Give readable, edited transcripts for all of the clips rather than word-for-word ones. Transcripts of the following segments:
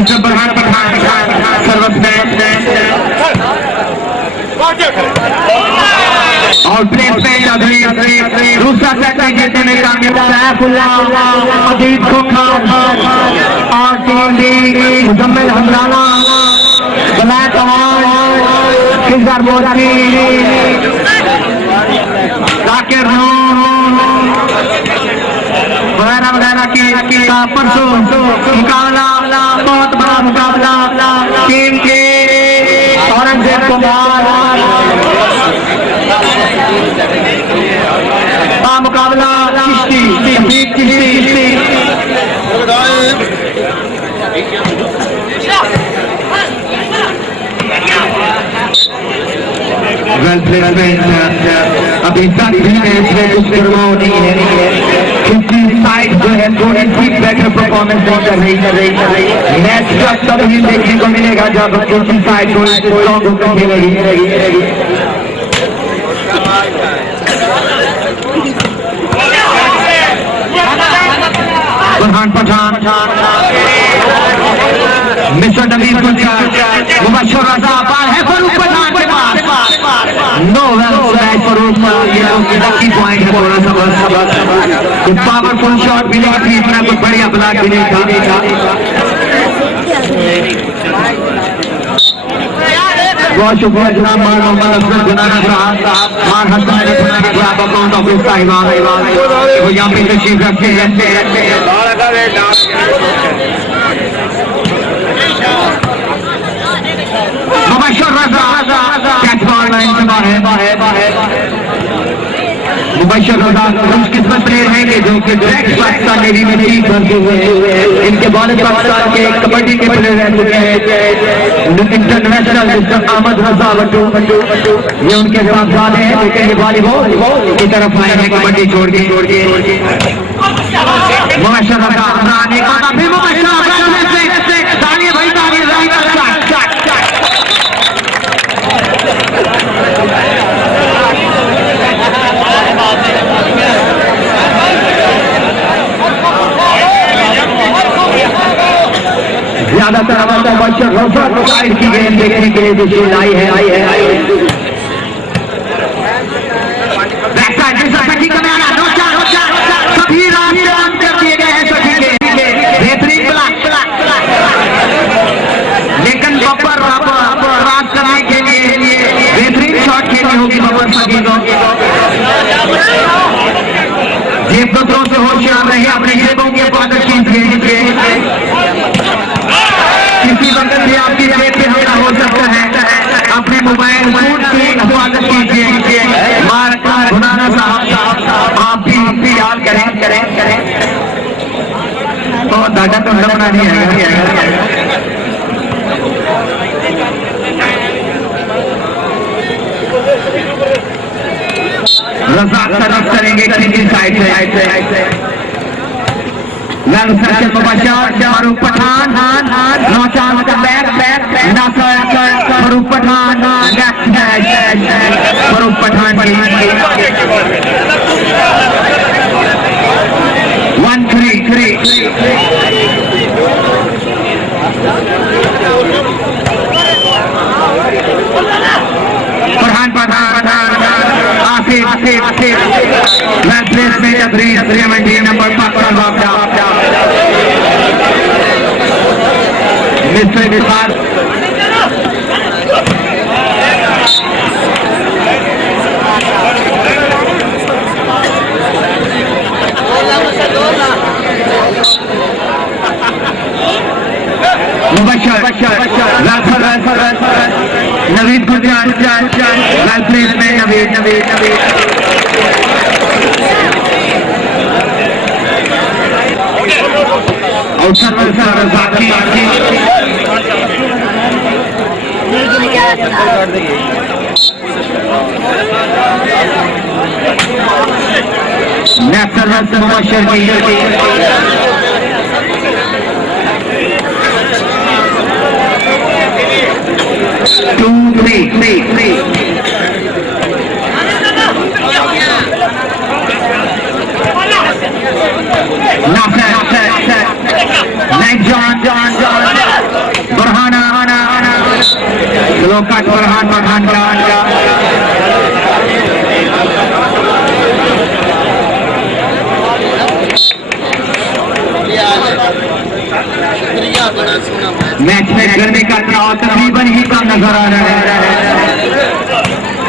Mister Burhan Pathan और place में चौधरी दूसरा सेट जीतने में कामयाब सैफुल्लाह अजीत खोखा और टीम डी मुजम्मिल हमराना ब्लैक और किसर मोदी जाकिर वगैरह वगैरह की परसों मुकाबला बहुत बड़ा मुकाबला टीम के औरंगजेब कुमार का मुकाबला चिश्ती अभी तक भी कुछ करवाओ नहीं है क्योंकि साइड जो है थोड़ी सी बेटर परफॉर्मेंस नहीं कर रही नेक्स्ट तब ही देखने को मिलेगा जब दूसरी साइड थोड़ी स्ट्रॉन्ग होकर खेलेगी। बुरहान पठान मिस्टर नवीद गुलजार मुबश्शिर रज़ा पार है फरूक पठान के पास नो वेल फरूक ये लकी पॉइंट है थोड़ा सा कुछ पावरफुल शॉट भी नहीं थी इतना कुछ बढ़िया ब्लॉक भी नहीं था बहुत शुक्रिया जनाब मार मोहम्मद अफजल गुनाना साहब मार हसन ने पुणे के क्लब अकाउंट ऑफिस का इमाम वो यहाँ पे तशरीफ रखते हैं मुबश्शिर रज़ा कैच बॉल लाइन से बाहर मुबश्शिर रज़ा खुशकिस्मत प्लेयर हैं कि जो कि डायरेक्ट पाकिस्तान नेवी में लीग भरते हुए हैं इनके बॉलर पाकिस्तान के कबड्डी के प्लेयर रह चुके हैं इंटरनेशनल मिस्टर अहमद रज़ा बट्टू ये उनके साथ हैं लेकिन ये वॉलीबॉल की तरफ आए हैं कबड्डी छोड़ के मुबश्शिर रज़ा आने का फिर मुबश्शिर तालियां भाई ज्यादातर मुबश्शिर रज़ा साइड की गेम देखने के लिए तशरीफ आई है सभी राम कर दिए गए हैं सभी के बेहतरीन लेकिन बब्बर राज करने के लिए बेहतरीन शॉट खेलनी होगी बब्बर सभी को जेब कतरों से होशियार रहे अपने जेबों के हिफाजत कीजिए किसी वक्त भी आपकी जेब पे हमला हो सकता है अपने मोबाइल फोन की हिफाजत कीजिए गुनाना साहब आप भी याद करें तो दादा तो लड़ना नहीं आएगा रज़ा तरफ करेंगे किसी साइड से लंग सर्कल मुबश्शिर फरूक पठान नौचान का बैक फरूक पठान फरूक पठान 1-3 बुरहान पठान आसिफ प्लेस में team number 5 mister Vishal Naveed Gulzar place में Naveed Mubashir John slow cut Farhan Pathan का मैच में गर्मी का तनाव तकरीबन ही कम नजर आ रहा है।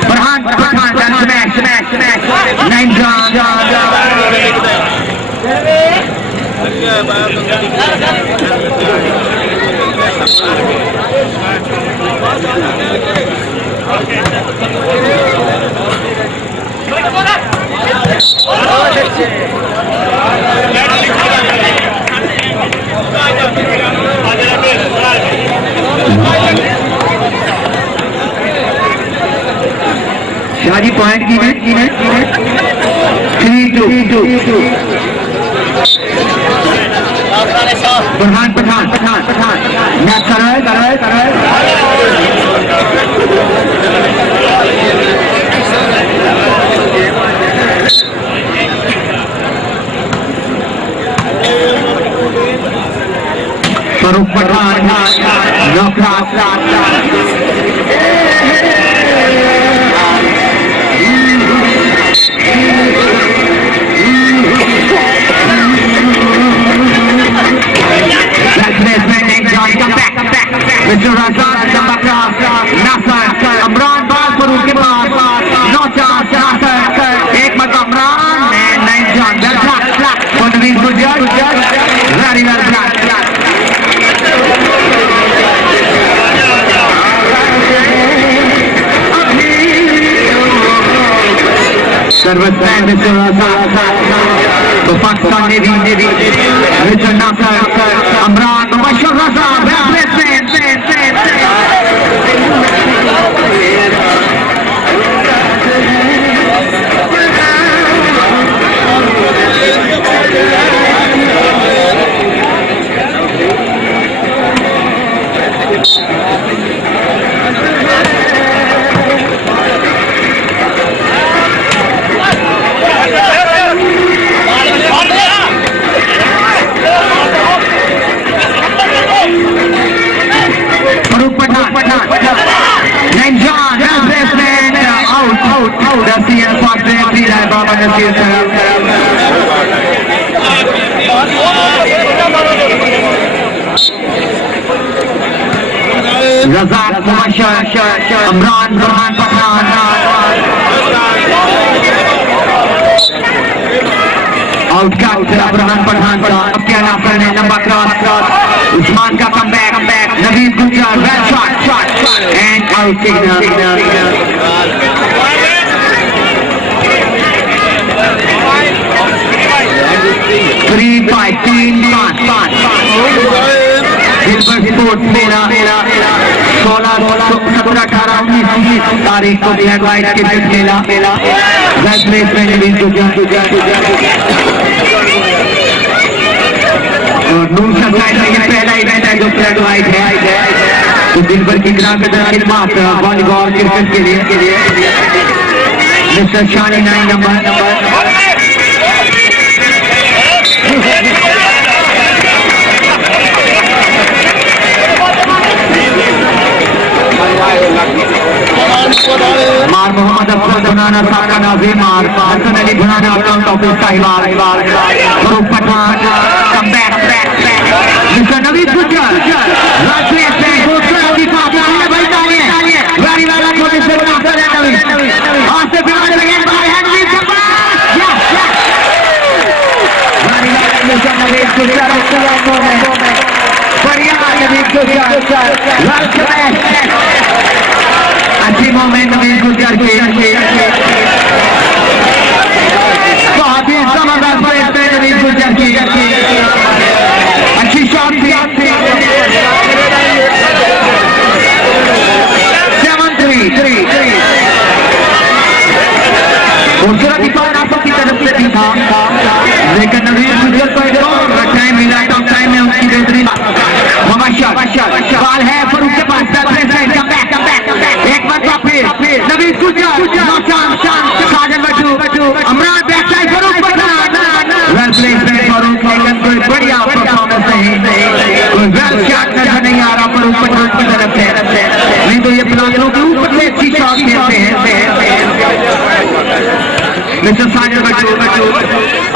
फरहान पठान का स्मैश नाइन शादी पॉइंट की है 3-2 फरहान पठान मैच कर रहा है फरूक पठान अमरान बाल पर उसके पास 9-4 एक मत अमरान नहीं तो पाकिस्तान ने भी अमरान मुबशर रजा रज़ाक मुबशर अमरान पठान आउट का फरहान पठान का अब क्या नाम करने लंबा क्रॉस उस्मान का कमबैक नवीद गुजर well shot and out signal 3-5 मेरा 16-17-18-19 तारीख को ब्लैक वाइट क्रिकेट मेला और दूसरा साइड में ये पहला इवेंट है जो ब्लैक वाइट है तो दिन भर की खिदमत वॉलीबॉल क्रिकेट के लिए मिस्टर शानी 9 नंबर मार मोहम्मद अफजल बनाना साका नाज़ीम मार हसन अली बनाना account office Sahiwal Farooq Pathan comeback mister Naveed Gujjar राष्ट्रीय बैंक दूसरा दीपा है भाई तालियां गाड़ी वाला कोने से बनाता है नवीद और से बिहार लगे बाहर है नवीद गाड़ी वाला मिस्टर नवीद गुजर बढ़िया नवीद गुजर अच्छी मोमेंट नवीद गुजर के बहुत ही जबरदस्त प्लेस पे नवीद गुजर की अच्छी शॉट थी 7-3 खूबसूरत आपकी तरफ से भी था लेकिन नवीद गुजर को टाइम मिला टॉप टाइम में उसकी बेहतरीन बाल है फरूक के पास मिस्टर साजिद बट्टू,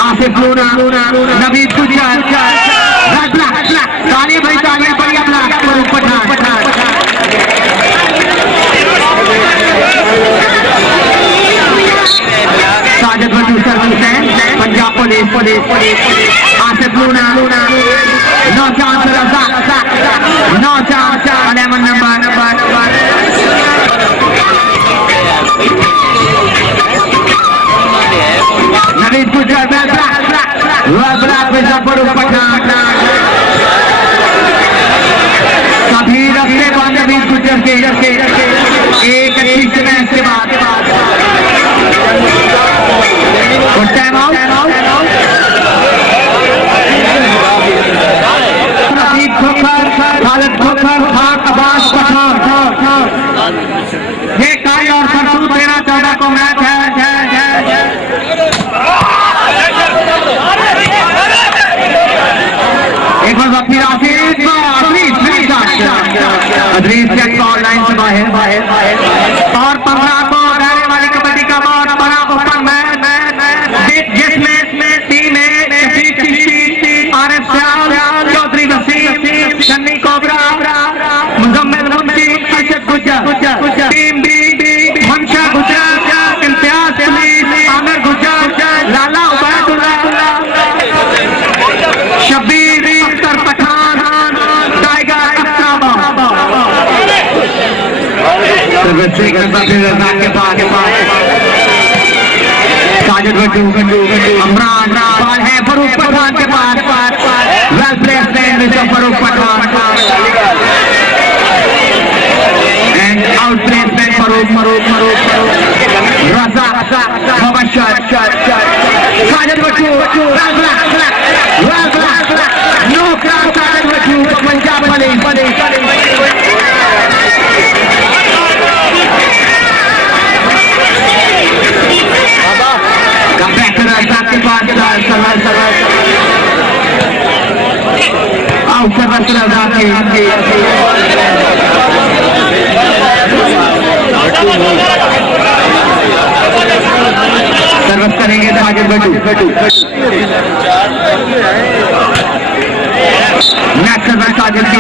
आसिफ लूना, नवीद गुजर, ताली भाई ताली, बढ़िया ब्लॉक, फरूक पठान, साजिद बट्टू सर्विस है, Punjab police, Asif Luna, no chance Razzaq, no chance, 11 number, Naveed Gujjar, black Farooq Pathan, सभी रखते बाद नवीद गुजर के एक अच्छी मैच के बाद टाइम आउट, नवीद खोखर, खालिद खोखर, अब्बास पठान, ये काई और सरसू 13-14 को मैच है। एक बार फिर अदरीस चेक ऑनलाइन से बाहर और 15 को रहने वाली कबड्डी का बहुत बड़ा ओपन मैच जिसमें team Arif Sayal, Chaudhry Waseem, Shanni cobra, Muzammil Munshi, Arshad Gujjar, team B Mansha Gujjar, Imtiaz police, Amir Gujjar, Lala Ubaidullah, Shabbir Akhtar Pathan, tiger Akhtab, के पास साजिद बट्टू, इमरान बॉल है फरूक पठान के पास, well placement mister Farooq Pathan and out placement Farooq Raza Mubashar, Sajid Battu, no cross, Sajid Battu, Punjab police, के पास सर्विस करेंगे साजिद बट्टू, नेक्स्ट सर्विस साजिद की।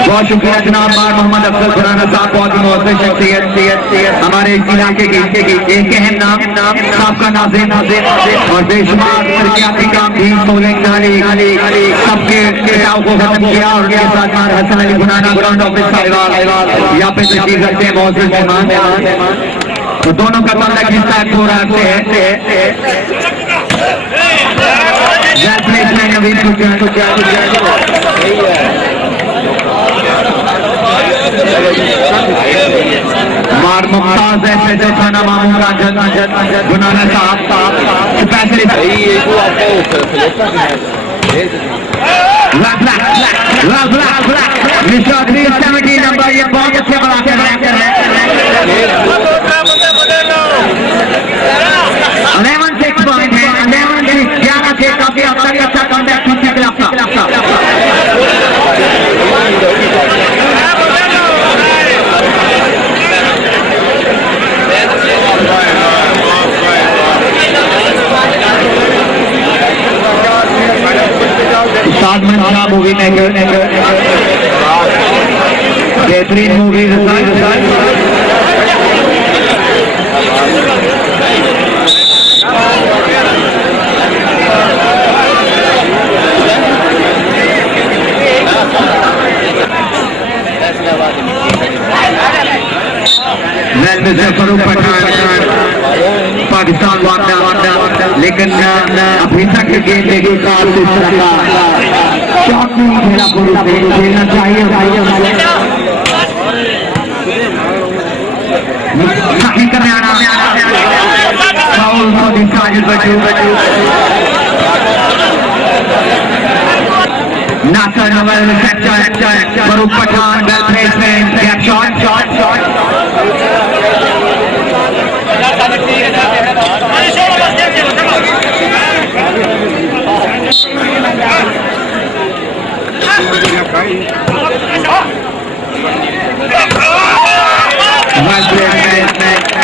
बहुत शुक्रिया जनाब मोहम्मद अफजल खुराना साहब, बहुत ही मौजूद शख्सियत, हमारे इस इलाके की एक अहम नाम साहब का नाज़िम और बेशुमार तरक्याती काम भी सोलिंग नाली सबके खिलाफ को खत्म किया और उनके साथ हसन अली खुराना ग्राउंड ऑफिस साहिवाल यहाँ पे तशरीफ रखते हैं मौजूद मेहमान, तो दोनों का बंदा किस्सा थोड़ा मार मुमताज ऐसे जो थाना मामू का गुनाना साहब नंबर, ये बहुत अच्छे बनाते हैं 11-6 पॉइंट है, 11-6 काफी अब तक अच्छा कॉन्टैक्ट मूवी मेकर, बेहतरीन मूवी फरूक पठान पाकिस्तान वादा, लेकिन अभी तक गेम देखिए शॉट नहीं खेला, खेलना चाहिए करने आना Sajid Battu, Nasir Nawal Farooq Pathan, shot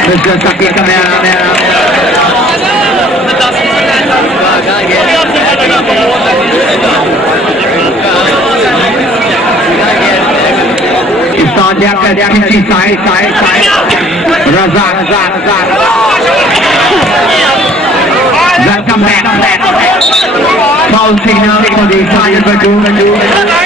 Mr. Saki Kamera. Start jacket, side. Razak. Welcome back. Foul signal for the final 2.